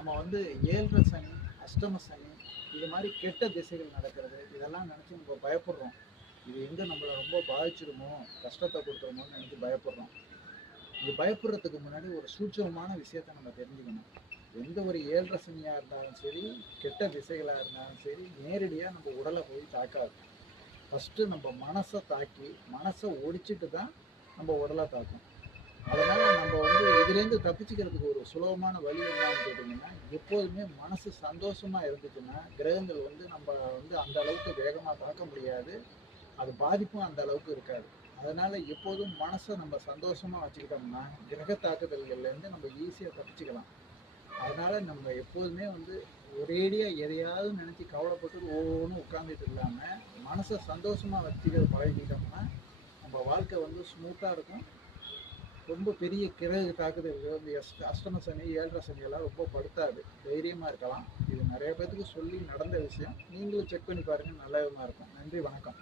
நாம் வந்து 7 சனி, அஷ்டம சனி, இது மாதிரி கெட்ட திசைகள் நடக்கிறது இதெல்லாம் நினச்சி நம்ம பயப்படுறோம். இது எங்கே நம்மளை ரொம்ப பாதிச்சிருமோ, கஷ்டத்தை கொடுத்துருமோன்னு நினச்சி பயப்படுறோம். இது பயப்படுறதுக்கு முன்னாடி ஒரு சூட்சமமான விஷயத்தை நம்ம தெரிஞ்சுக்கணும். எந்த ஒரு 7 சனியாக இருந்தாலும் சரி, கெட்ட திசைகளாக இருந்தாலும் சரி, நேரடியாக நம்ம உடலை போய் தாக்காது. ஃபஸ்ட்டு நம்ம மனசை தாக்கி மனசை ஒடிச்சிட்டு தான் நம்ம உடலை தாக்கும். அதனால் நம்ம வந்து இதுலேருந்து தப்பிச்சுக்கிறதுக்கு ஒரு சுலபமான வழி என்னன்னு கேட்டிங்கன்னா, எப்போதுமே மனசு சந்தோஷமாக இருந்துச்சுன்னா கிரகங்கள் வந்து நம்ம வந்து அந்த அளவுக்கு வேகமாக தாக்க முடியாது, அது பாதிப்பும் அந்த அளவுக்கு இருக்காது. அதனால் எப்போதும் மனசை நம்ம சந்தோஷமாக வச்சுக்கிட்டோம்னா கிரக தாக்குதல்கள்லேருந்து நம்ம ஈஸியாக தப்பிச்சுக்கலாம். அதனால் நம்ம எப்போதுமே வந்து ஒரேடியாக எதையாவது நினச்சி கவலைப்பட்டு ஒவ்வொன்றும் உட்காந்துட்டு இல்லாமல் மனசை சந்தோஷமாக வச்சுக்க பழகிட்டோம்னா நம்ம வாழ்க்கை வந்து ஸ்மூத்தாக இருக்கும். ரொம்ப பெரிய கிரக தாக்குதல்கள் வந்து அஷ்டம சனி, 7 சனியெல்லாம் ரொம்ப படுத்தாது. தைரியமாக இருக்கலாம். இது நிறைய பேத்துக்கு சொல்லி நடந்த விஷயம். நீங்களும் செக் பண்ணி பாருங்கள், நல்ல விதமாக இருக்கும். நன்றி, வணக்கம்.